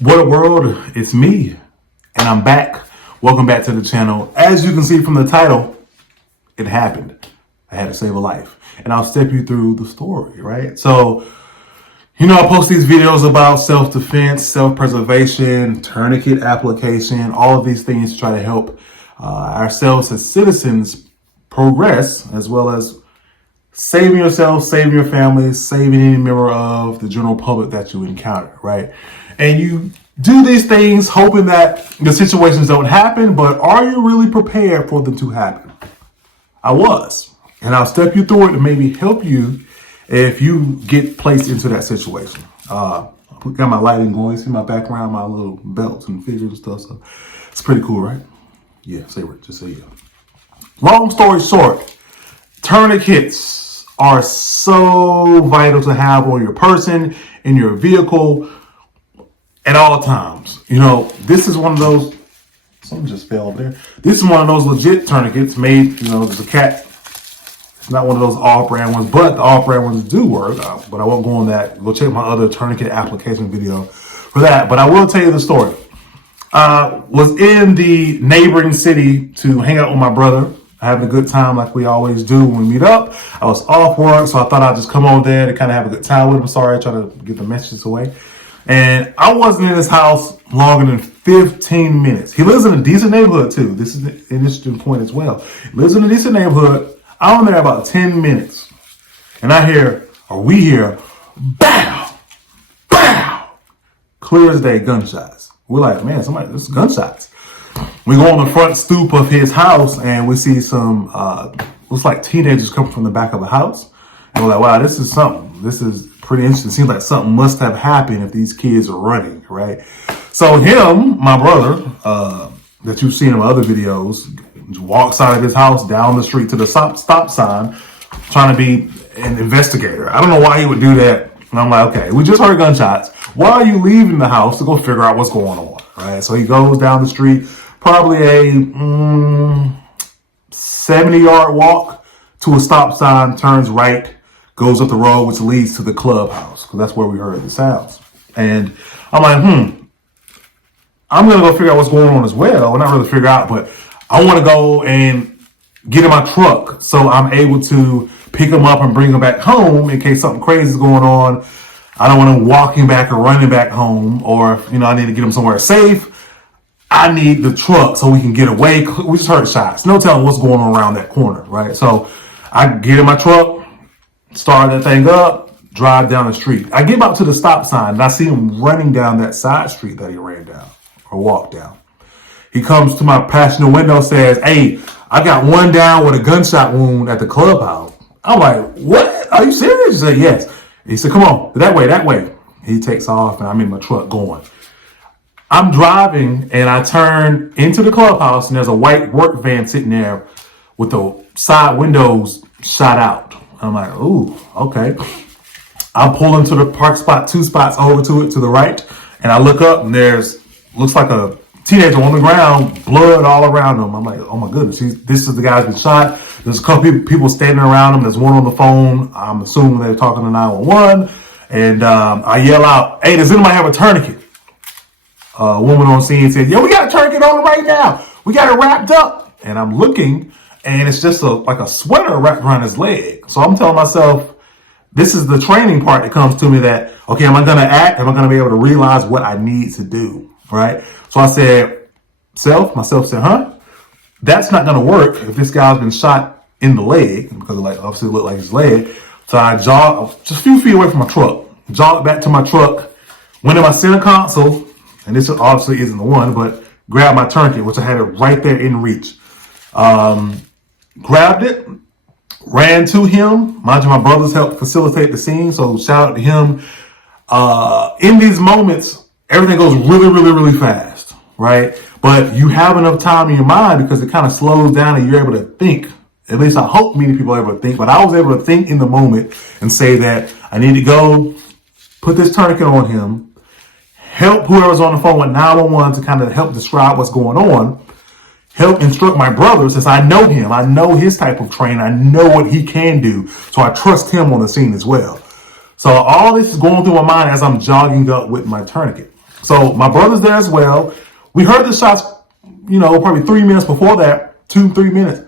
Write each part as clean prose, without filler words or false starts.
What a world, it's me, and I'm back. Welcome back to the channel. As you can see from the title, it happened. I had to save a life. And I'll step you through the story, right? So, I post these videos about self-defense, self-preservation, tourniquet application, all of these things to try to help ourselves as citizens progress, as well as saving yourself, saving your family, saving any member of the general public that you encounter, right? And you do these things hoping that the situations don't happen, but are you really prepared for them to happen? I was. And I'll step you through it and maybe help you if you get placed into that situation. Got my lighting going, see my background, my little belts and figures and stuff. So it's pretty cool, right? Yeah, say it, just say yeah. Long story short, tourniquets are so vital to have on your person, in your vehicle, at all times. This is one of those, something just fell over there. This is one of those legit tourniquets made, there's a cat. It's not one of those off-brand ones, but the off-brand ones do work. But I won't go on that. Go check my other tourniquet application video for that. But I will tell you the story. Was in the neighboring city to hang out with my brother, having a good time like we always do when we meet up. I was off work, so I thought I'd just come over there to kind of have a good time with him. Sorry, I tried to get the messages away. And I wasn't in his house longer than 15 minutes. He lives in a decent neighborhood too. This is an interesting point as well. He lives in a decent neighborhood. I'm there about 10 minutes. And we hear, bow, bow. Clear as day, gunshots. We're like, man, this is gunshots. We go on the front stoop of his house and we see some, looks like teenagers coming from the back of a house. And we're like, wow, this is something. This is pretty interesting. Seems like something must have happened if these kids are running, right? So him, my brother, that you've seen in my other videos, walks out of his house down the street to the stop sign, trying to be an investigator. I don't know why he would do that. And I'm like, okay, we just heard gunshots. Why are you leaving the house to go figure out what's going on, right? So he goes down the street, probably a 70-yard walk to a stop sign, turns right, goes up the road, which leads to the clubhouse, because that's where we heard the sounds. And I'm like, I'm going to go figure out what's going on as well. Well, not really figure out, but I want to go and get in my truck so I'm able to pick him up and bring him back home in case something crazy is going on. I don't want him walking back or running back home, or if, I need to get him somewhere safe. I need the truck so we can get away. We just heard shots. No telling what's going on around that corner, right? So I get in my truck, start that thing up, drive down the street. I get out to the stop sign and I see him running down that side street that he ran down or walked down. He comes to my passenger window, says, hey, I got one down with a gunshot wound at the clubhouse. I'm like, what? Are you serious? He said, yes. He said, come on, that way. He takes off and I'm in my truck going. I'm driving and I turn into the clubhouse and there's a white work van sitting there with the side windows shot out. I'm like, ooh, okay. I pull into the park spot, 2 spots over to it to the right. And I look up and looks like a teenager on the ground, blood all around him. I'm like, oh my goodness, this is the guy who's been shot. There's a couple people standing around him. There's one on the phone. I'm assuming they're talking to 911. And I yell out, hey, does anybody have a tourniquet? A woman on scene said, yeah, we got a tourniquet on it right now. We got it wrapped up. And I'm looking, and it's just like a sweater wrapped around his leg. So I'm telling myself, this is the training part that comes to me that, okay, am I going to act? Am I going to be able to realize what I need to do? Right? So I said, myself said, that's not going to work if this guy's been shot in the leg, because it obviously looked like his leg. So I jogged just a few feet away from my truck, jogged back to my truck, went in my center console, and this obviously isn't the one, but grabbed my tourniquet, which I had it right there in reach. Grabbed it, ran to him. Mind you, my brothers helped facilitate the scene, so shout out to him. In these moments, everything goes really, really, really fast, right? But you have enough time in your mind because it kind of slows down and you're able to think. At least I hope many people are able to think, but I was able to think in the moment and say that I need to go put this tourniquet on him, help whoever's on the phone with 911 to kind of help describe what's going on, help instruct my brother since I know him. I know his type of training. I know what he can do. So I trust him on the scene as well. So all this is going through my mind as I'm jogging up with my tourniquet. So my brother's there as well. We heard the shots, probably 3 minutes before that, 2-3 minutes.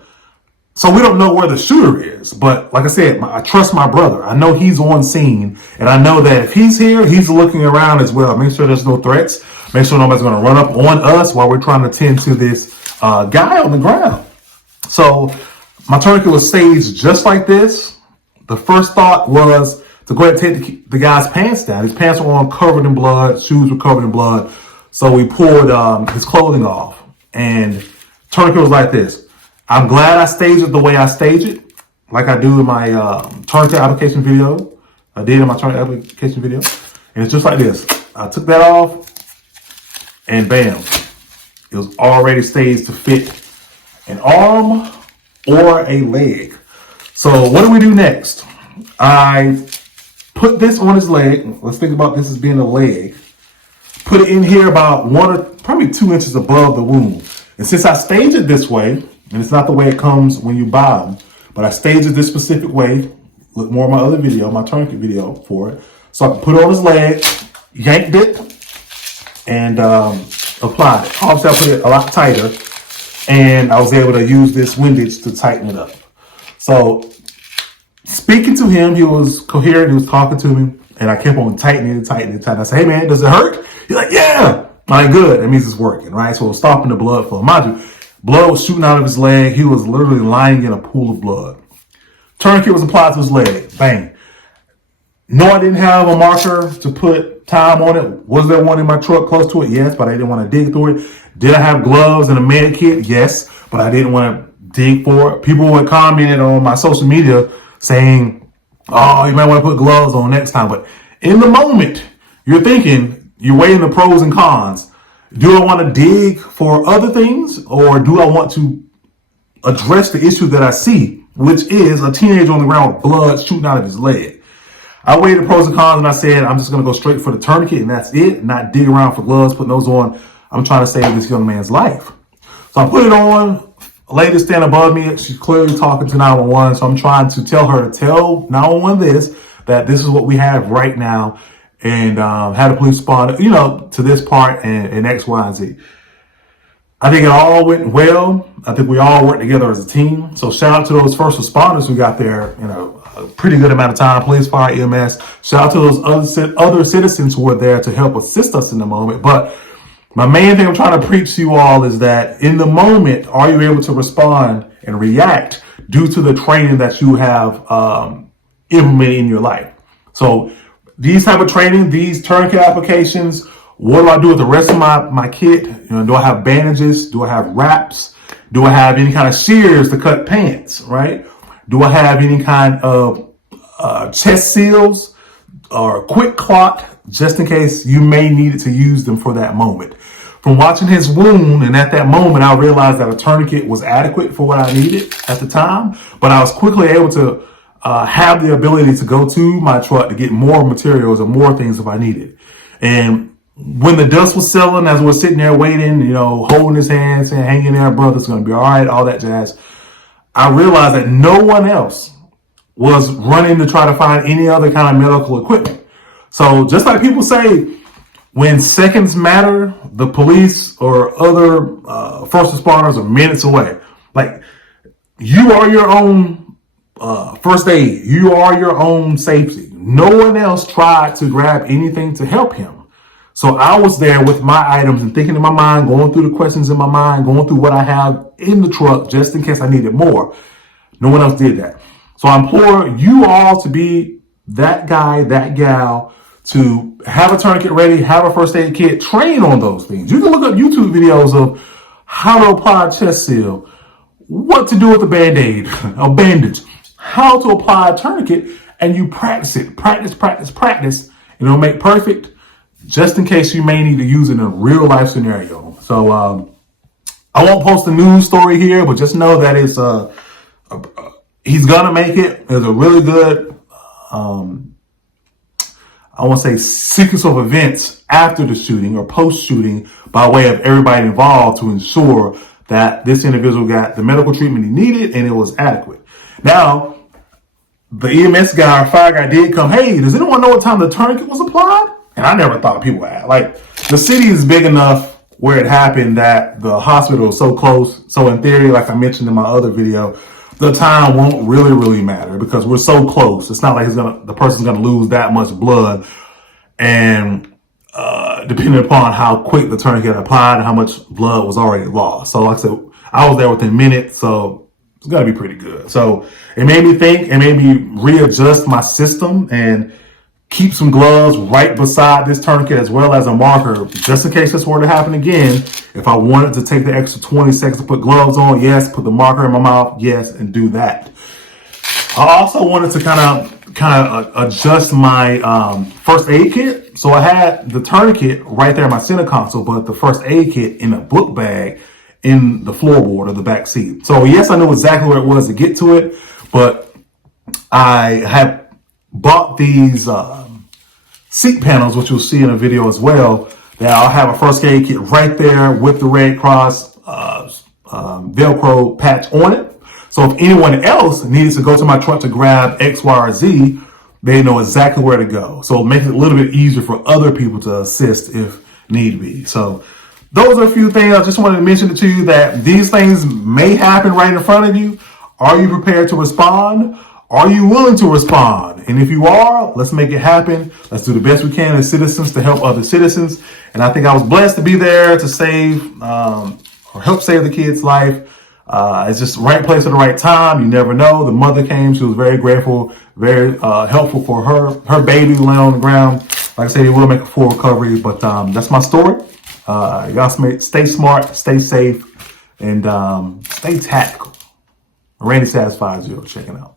So we don't know where the shooter is. But like I said, I trust my brother. I know he's on scene. And I know that if he's here, he's looking around as well. Make sure there's no threats. Make sure nobody's going to run up on us while we're trying to tend to this guy on the ground. So my tourniquet was staged just like this. The first thought was to go ahead and take the guy's pants down. His pants were all covered in blood. Shoes were covered in blood. So we pulled his clothing off. And tourniquet was like this. I'm glad I staged it the way I stage it, like I do in my tourniquet application video. I did in my tourniquet application video. And it's just like this. I took that off and bam. It was already staged to fit an arm or a leg. So what do we do next? I put this on his leg. Let's think about this as being a leg. Put it in here about 1 or probably 2 inches above the wound. And since I staged it this way, and it's not the way it comes when you buy them, but I staged it this specific way. Look more at my other video, my tourniquet video for it. So I can put it on his leg, yanked it, and applied it. Obviously, I put it a lot tighter, and I was able to use this windage to tighten it up. So speaking to him, he was coherent. He was talking to me, and I kept on tightening it. I said, "Hey man, does it hurt?" He's like, "Yeah." I'm like, "Good. That means it's working, right?" So it was stopping the blood flow. Mind you, blood was shooting out of his leg. He was literally lying in a pool of blood. Tourniquet was applied to his leg. Bang. No, I didn't have a marker to put time on it. Was there one in my truck close to it? Yes, but I didn't want to dig through it. Did I have gloves and a med kit? Yes, but I didn't want to dig for it. People would comment on my social media saying, "Oh, you might want to put gloves on next time." But in the moment, you're thinking, you're weighing the pros and cons. Do I want to dig for other things, or do I want to address the issue that I see, which is a teenager on the ground with blood shooting out of his leg? I weighed the pros and cons and I said, I'm just going to go straight for the tourniquet and that's it. Not dig around for gloves, put those on. I'm trying to save this young man's life. So I put it on. A lady standing above me. She's clearly talking to 911. So I'm trying to tell her to tell 911 that this is what we have right now. And had the police respond, to this part and X, Y, and Z. I think it all went well. I think we all worked together as a team. So shout out to those first responders who got there in a pretty good amount of time. Police, fire, EMS. Shout out to those other citizens who were there to help assist us in the moment. But my main thing I'm trying to preach to you all is that in the moment, are you able to respond and react due to the training that you have implemented in your life? So these type of training, these tourniquet applications, what do I do with the rest of my kit? Do I have bandages? Do I have wraps? Do I have any kind of shears to cut pants, right? Do I have any kind of chest seals or quick clot, just in case you may need to use them for that moment? From watching his wound, and at that moment, I realized that a tourniquet was adequate for what I needed at the time, but I was quickly able to have the ability to go to my truck to get more materials or more things if I needed. And when the dust was settling, as we're sitting there waiting, holding his hand, saying, "Hang in there, brother, it's going to be all right," all that jazz, I realized that no one else was running to try to find any other kind of medical equipment. So just like people say, when seconds matter, the police or other first responders are minutes away. Like, you are your own first aid. You are your own safety. No one else tried to grab anything to help him. So I was there with my items and thinking in my mind, going through the questions in my mind, going through what I have in the truck just in case I needed more. No one else did that. So I implore you all to be that guy, that gal, to have a tourniquet ready, have a first aid kit, train on those things. You can look up YouTube videos of how to apply a chest seal, what to do with a Band-Aid, a bandage, how to apply a tourniquet, and you practice it. Practice. And it'll make perfect, just in case you may need to use it in a real life scenario. So I won't post a news story here, but just know that it's he's gonna make it. There's a really good I want to say sequence of events after the shooting or post-shooting by way of everybody involved to ensure that this individual got the medical treatment he needed and it was adequate. Now, the EMS guy or fire guy did come, "Hey, does anyone know what time the tourniquet was applied?" And I never thought people had. Like, the city is big enough where it happened that the hospital is so close. So in theory, like I mentioned in my other video, the time won't really matter because we're so close. It's not like the person's gonna lose that much blood. And depending upon how quick the tourniquet applied and how much blood was already lost. So like I said, I was there within minutes, so it's gonna be pretty good. So it made me think, it made me readjust my system and keep some gloves right beside this tourniquet as well as a marker, just in case this were to happen again. If I wanted to take the extra 20 seconds to put gloves on, yes. Put the marker in my mouth, yes, and do that. I also wanted to kind of adjust my first aid kit. So I had the tourniquet right there in my center console, but the first aid kit in a book bag in the floorboard of the back seat. So yes, I knew exactly where it was to get to it, but I had bought these seat panels, which you'll see in a video as well, that I'll have a first aid kit right there with the Red Cross Velcro patch on it. So if anyone else needs to go to my truck to grab X, Y, or Z, they know exactly where to go. So it'll make it a little bit easier for other people to assist if need be. So those are a few things I just wanted to mention to you, that these things may happen right in front of you. Are you prepared to respond? Are you willing to respond? And if you are, let's make it happen. Let's do the best we can as citizens to help other citizens. And I think I was blessed to be there to save or help save the kid's life. It's just right place at the right time. You never know. The mother came. She was very grateful, very helpful for her baby laying on the ground. Like I said, he will make a full recovery. But that's my story. Y'all stay smart, stay safe, and stay tactical. Randy Satisfies you. Checking out.